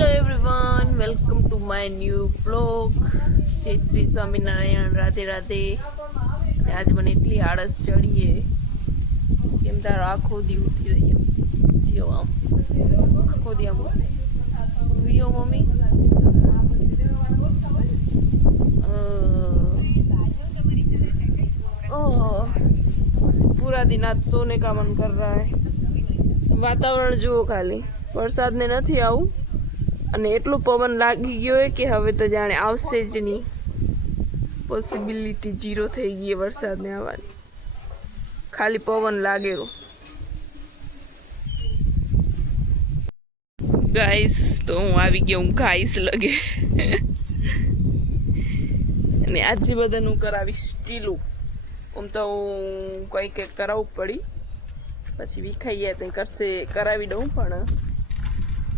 Hello everyone, welcome to my new vlog. જય શ્રી સ્વામિનારાયણ, રાધે રાધે. અને આજે મને એટલી આળસ ચડીએ કેમ તારો આખો દી ઉઠી રહી જીઓ આમ આખો દી આમ વિયો મમ્મી पूरा दिन आज सोने का मन कर रहा है. वातावरण जुओ खाली, वरसाद ने નથી આવું અને એટલો પવન લાગી ગયો હે કે હવે તો જાણે આવશે જ નહીં. પોસિબિલિટી 0 થઈ ગઈ વરસાદ ને આવવાની, ખાલી પવન લાગેરો. ગાઈસ તો હું આવી ગયો, હું ગાઈસ લગે અને આજે બધાનું કરાવીશ ટીલું. આમ તો હું કંઈક કરાવવું પડી, પછી વિખાઈએ તો કરશે કરાવી દઉં, પણ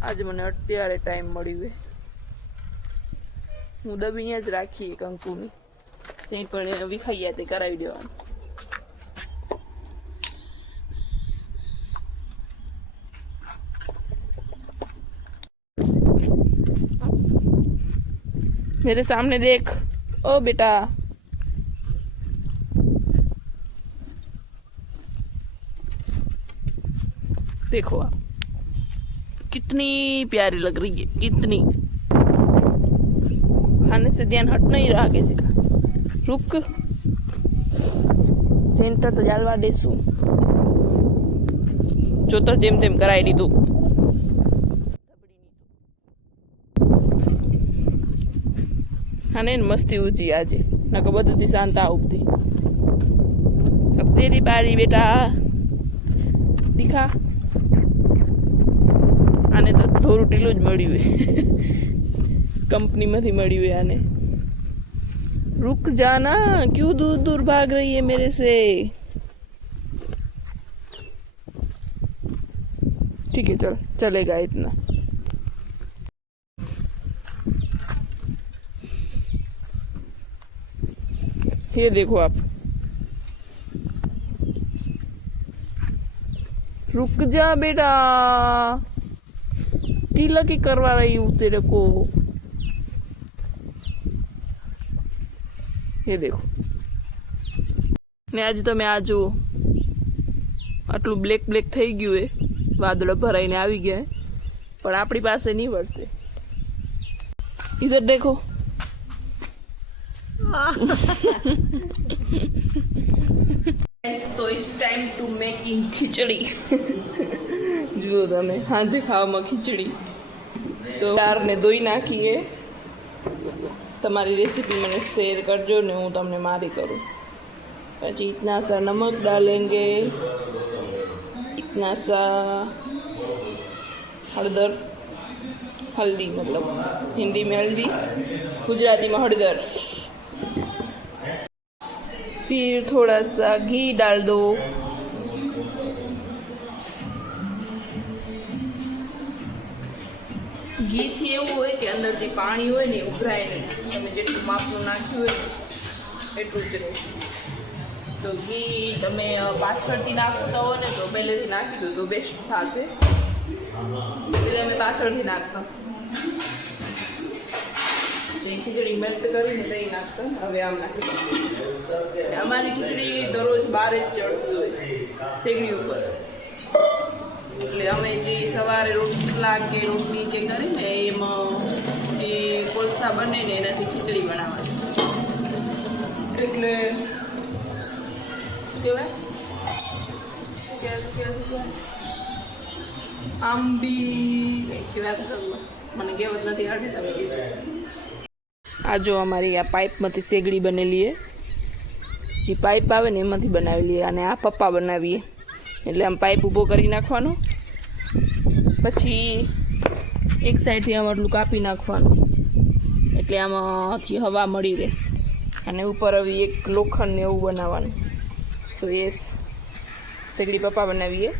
આજે મને અત્યારે ટાઈમ મળ્યો. હું દબી અહીંયા જ રાખીએ કંકુની, ત્યાં પણ વિખાઈએ તે કરાવી દેવાનું. मेरे सामने देख, ओ बेटा, देखो आप कितनी प्यारी लग रही है, कितनी. खाने से ध्यान हट नहीं रहा किसी का. रुक, सेंटर तो जालवा देसू. जो तो जेम तेम कराई दीधું. हाने मस्ती ऊंची आज न बधुથી शांत उगती. अब तेरी बारी बेटा, दिखा. आने तो थोड़ू ढीलू ज मळ्યું है, कंपनी में मळ्યું है आने. रुक जाना, क्यों दूर दूर भाग रही है मेरे से. ठीक है चल, चलेगा इतना. ये देखो आप, रुक जा बेटा, तिलक ही करवा रही हूँ तेरे को. ये देखो ने आज તમે આ જુઓ, આટલું બ્લેક બ્લેક થઈ ગયું હે, વાદળો ભરાઈને આવી ગયા, પણ આપણી પાસે નહીં વરસે. ઇધર દેખો. તો ઇટ્સ ટાઈમ ટુ મેકિંગ ખીચડી. જુઓ તમે, હાજે ખાવામાં ખીચડી. તો દાળને ધોઈ નાખીએ. તમારી રેસીપી મને શેર કરજો ને હું તમને મારી કરું. પછી इतना सा नमक डालेंगे, इतना सा हळदर, हल्दी मतलब हिंदी में हल्दी, गुजराती में हळदर. फिर थोड़ा सा घी डाल दो. ઘી થી એવું હોય કે અંદર જે પાણી હોય ને ઉભરાય નહીં. તમે જેટલું માપનું નાખ્યું હોય ને એટલું જ રહે. તો ઘી તમે પાછળથી નાખતા હો ને તો પહેલેથી નાખી દો તો બેસ્ટ થશે. એટલે અમે પાછળથી નાખતા, જે ખીચડી મેલ્ટ કરીને તે નાખતા. હવે આમ નાખી દો. અમારી ખીચડી દરરોજ 12 જ ચડતી હોય શેગડી ઉપર. એટલે અમે જે સવારે રોટલા કે રોટલી કે કરીને એમાં જે કોલસા બને ને એનાથી ખીચડી બનાવવાની. એટલે કહેવાય આમ બી કહેવાય, મને કહેવત નથી આવતી, તમે કીધું. આ જો અમારી આ પાઇપમાંથી શેગડી બનેલી છે. જે પાઇપ આવે ને એમાંથી બનાવેલી, અને આ પપ્પા બનાવીએ. એટલે આમ પાઇપ ઊભો કરી નાખવાનો, પછી એક સાઈડથી આમ આટલું કાપી નાખવાનું, એટલે આમાંથી હવા મળી રહે. અને ઉપર હવે એક લોખંડ ને એવું બનાવવાનું. સો યસ, શેગડી પપ્પા બનાવીએ.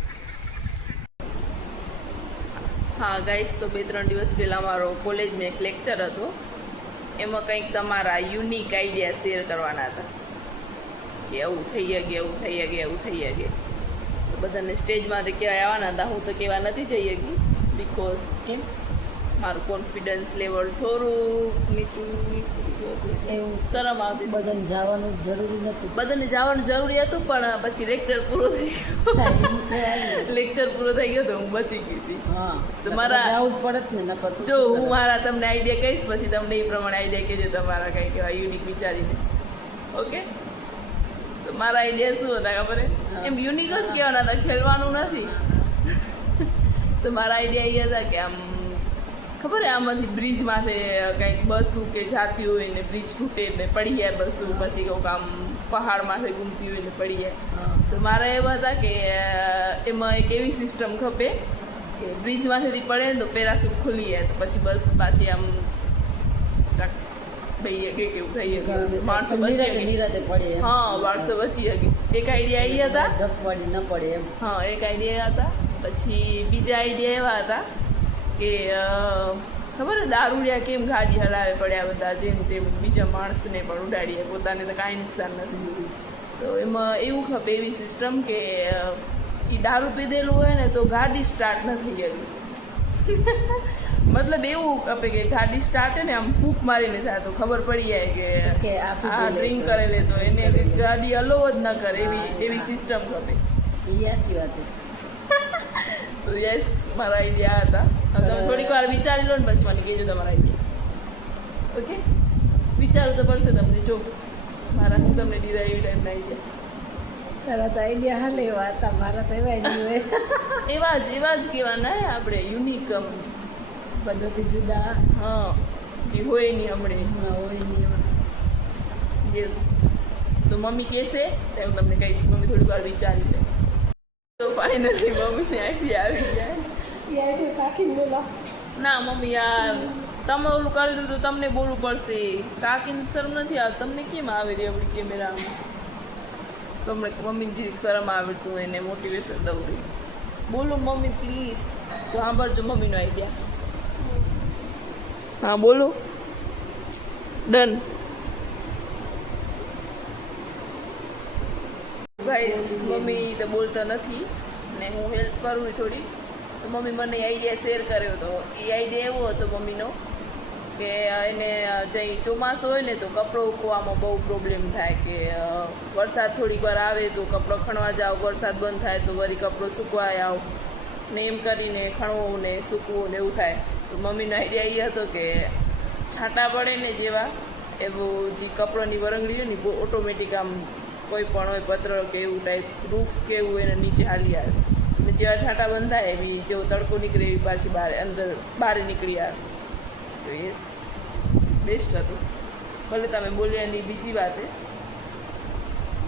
હા ગાઈસ, તો 2-3 દિવસ પહેલાં મારો કોલેજમાં એક લેક્ચર હતો. એમાં કંઈક તમારા યુનિક આઈડિયા શેર કરવાના હતા કે એવું થઈ ગયા, એવું થઈ ગયા, એવું થઈ ગયા. બધાને સ્ટેજમાંથી કહેવાય આવવાના હતા. હું તો કહેવા નથી જઈ શકી, બિકોઝ કેમ મારું કોન્ફિડન્સ લેવલ થોડુંક નીચું એવું શરમ આવતી બધાને જવાનું જરૂરી નહોતું. બધાને જવાનું જરૂરી હતું પણ પછી લેક્ચર પૂરો થઈ હા, એમ કહેવાય ને. ગયો લેક્ચર પૂરો થઈ ગયો તો હું બચી ગઈ હતી. હા તો મારા- જવું જ પડત ને નકર તો જો શું હું કરે? મારા તમને આઈડિયા કહીશ પછી તમને એ પ્રમાણે આઈડિયા કહેજો તમારા કંઈક એવા યુનિક વિચારીને. ઓકે, તો મારા આઈડિયા શું હતા ખબર હે? હા. એમ યુનિક જ કહેવાના હતા, ખેલવાનું નથી. તો મારા આઈડિયા એ હતા કે આમ ખબર હે આમાંથી બ્રિજ માથે કંઈક બસું કે જાતી હોય ને બ્રિજ તૂટે ને પડી જાય બસું, પછી કોઈક આમ પહાડ માથે ઘૂમતી હોય ને પડી જાય. હા. તો મારા એવા હતા કે એમાં એક એવી સિસ્ટમ ખપે કે બ્રિજમાંથી પડે ને તો પેરાશૂટ ખુલી જાય તો પછી બસ પાછી આમ ચક ભાઈ કે કેવું થઈ ગયું માણસો બચી નિરાતે શકે. નિરાતે પડે એમ. હા, માણસો બચી શકે. એક આઈડિયા એ હતા. ધપ પડી ન પડે એમ. હા, એક આઈડિયા હતા. પછી બીજા આઈડિયા એવા હતા કે ખબર હે દારૂડિયા કેમ ગાડી હલાવે પડ્યા બધા જેમ તેમ બીજા માણસને પણ ઉડાડીએ, પોતાને તો કાંઈ નુકસાન નથી. તો એમાં એવું ખપે એવી સિસ્ટમ કે એ દારૂ પીધેલું હોય ને તો ગાડી સ્ટાર્ટ નથી થયેલી. મતલબ એવું ખપે કે ગાડી સ્ટાર્ટ ને આમ ફૂંક મારીને થાય તો ખબર પડી જાય કે કે આ પી આ લે ડ્રિંક તો. કરેલે તો એને ગાડી અલો જ ન કરે એવી સિસ્ટમ ખપે. એ સાચી વાત છે. તો યસ, મારા આઈડિયા હતા. હવે તમે થોડીક વાર વિચારી લો ને પછી મને કહેજો તમારા આઈડિયા. ઓકે, વિચારવું તો પડશે તમને. જો મારા હું તમને દીધા એવી ટાઈપના આઈડિયા તારા તો આઈડિયા હાલે એવા હતા, મારા તો એવા નહીં હોય. એવા જ કહેવાના હે આપણે યુનિક. બધાથી જુદા હા, જે હોય નહીં હમણે. હમણાં હોય નહીં એવા. યસ, તો મમ્મી કહેશે તો હું તમને કહીશ. મમ્મી થોડીક વાર વિચારી લે. તો ફાઇનલી મમ્મીને આઈડિયા આવી જાય. યાર તો કાકીને બોલા. ના મમ્મી યાર, તમે ઓલું કરી દીધું તો તમને બોલવું પડશે. કાકીને શરમ નથી આવતી, તમને કેમ આવી રહી આપણી કેમેરામાં? તમને મમ્મીને જે શરમ આવડતું હોય એને મોટિવેશન દઉં રહી. બોલો મમ્મી પ્લીઝ. તો સાંભળજો મમ્મીનો આઈડિયા. હા બોલો. ડન. ગાઈસ, મમ્મી તો બોલતા નથી ને હું હેલ્પ કરું છું થોડી. તો મમ્મી મને આઈડિયા શેર કર્યો હતો. એ આઈડિયા એવો હતો મમ્મીનો કે એને જઈ ચોમાસું હોય ને તો કપડો ઉકવામાં બહુ પ્રોબ્લેમ થાય કે વરસાદ થોડીક વાર આવે તો કપડો ખણવા જાઓ, વરસાદ બંધ થાય તો વળી કપડો સૂકવાય આવો ને એમ કરીને ખણવું ને સૂકવું ને એવું થાય. તો મમ્મીનો આઈડિયા એ હતો કે છાંટા પડે ને જેવા એવું જે કપડાની વરંગડી હોય ને બહુ ઓટોમેટિક આમ કોઈ પણ હોય પત્ર કે એવું ટાઈપ રૂફ કે એવું એને નીચે હાલી આવે ને જેવા છાંટા બંધ થાય એવી જેવો તડકો નીકળે એવી પાછી બહાર નીકળી આવે. તો યસ, બેસ્ટ હતું. ભલે તમે બોલ્યા નહીં બીજી વાત છે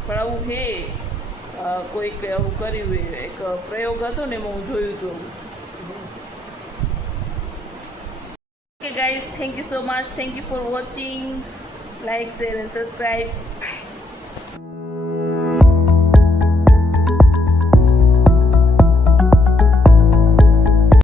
પણ આવું હે કોઈક આવું કર્યું હોય. એક પ્રયોગ હતો ને એમાં હું જોયું હતું. Okay guys, thank you so much. Thank you for watching. Like, share and subscribe.